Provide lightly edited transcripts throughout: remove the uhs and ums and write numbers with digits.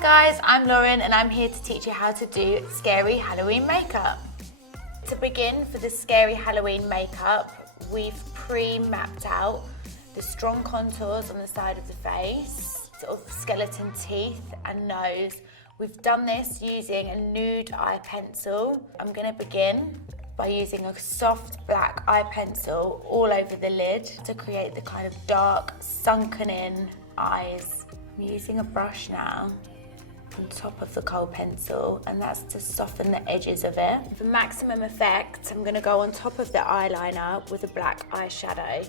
Hi guys, I'm Lauren and I'm here to teach you how to do scary Halloween makeup. To begin, for the scary Halloween makeup, we've pre-mapped out the strong contours on the side of the face, sort of skeleton teeth and nose. We've done this using a nude eye pencil. I'm going to begin by using a soft black eye pencil all over the lid to create the kind of dark, sunken in eyes. I'm using a brush now on top of the kohl pencil, and that's to soften the edges of it. For maximum effect, I'm going to go on top of the eyeliner with a black eyeshadow.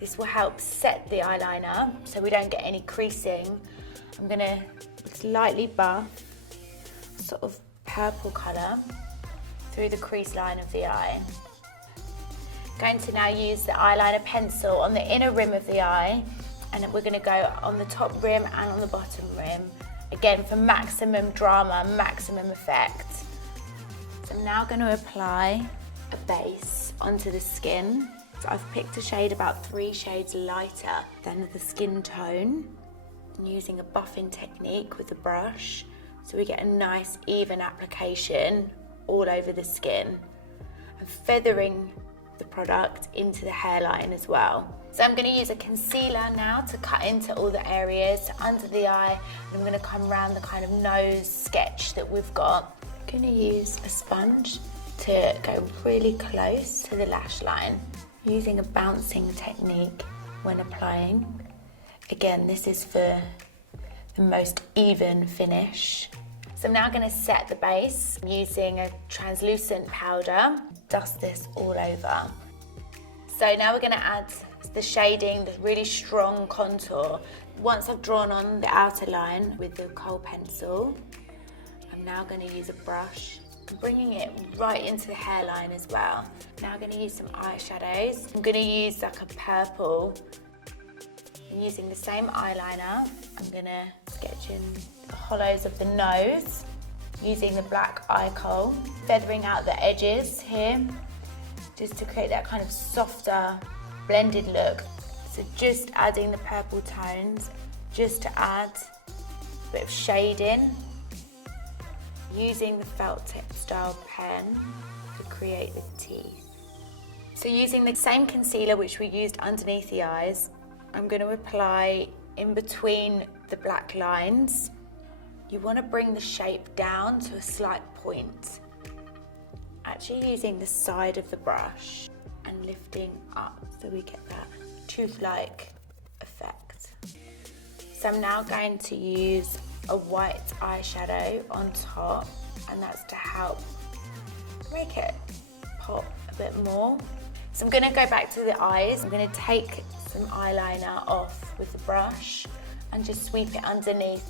This will help set the eyeliner so we don't get any creasing. I'm going to lightly buff sort of purple colour through the crease line of the eye. Going to now use the eyeliner pencil on the inner rim of the eye, and we're going to go on the top rim and on the bottom rim, again for maximum drama, maximum effect. So I'm now going to apply a base onto the skin. So I've picked a shade about 3 shades lighter than the skin tone, and using a buffing technique with the brush so we get a nice even application all over the skin, and feathering the product into the hairline as well. So I'm going to use a concealer now to cut into all the areas under the eye, and I'm going to come around the kind of nose sketch that we've got. I'm going to use a sponge to go really close to the lash line, using a bouncing technique when applying. Again, this is for the most even finish. So I'm now going to set the base using a translucent powder, dust this all over. So now we're going to add the shading, the really strong contour. Once I've drawn on the outer line with the kohl pencil, I'm now going to use a brush, bringing it right into the hairline as well. Now I'm going to use some eyeshadows. I'm going to use like a purple. And using the same eyeliner, I'm going to sketch in the hollows of the nose, using the black Eyeko, feathering out the edges here, just to create that kind of softer, blended look. So just adding the purple tones, just to add a bit of shading, using the felt tip style pen to create the teeth. So using the same concealer which we used underneath the eyes, I'm going to apply in between the black lines. You want to bring the shape down to a slight point, actually using the side of the brush and lifting up so we get that tooth-like effect. So I'm now going to use a white eyeshadow on top, and that's to help make it pop a bit more. So I'm going to go back to the eyes. I'm going to take some eyeliner off with the brush and just sweep it underneath.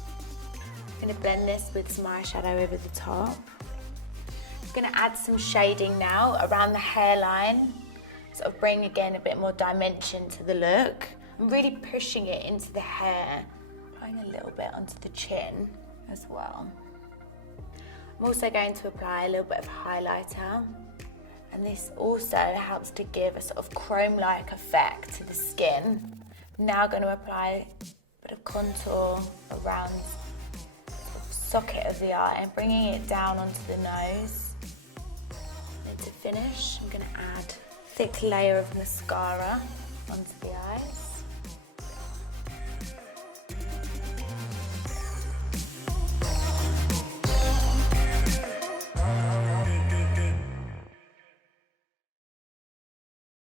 I'm going to blend this with some eyeshadow over the top. I'm going to add some shading now around the hairline, sort of bring again a bit more dimension to the look. I'm really pushing it into the hair, applying a little bit onto the chin as well. I'm also going to apply a little bit of highlighter, and this also helps to give a sort of chrome-like effect to the skin. I'm now going to apply a bit of contour around the socket of the eye and bringing it down onto the nose. And to finish, I'm going to add a thick layer of mascara onto the eyes.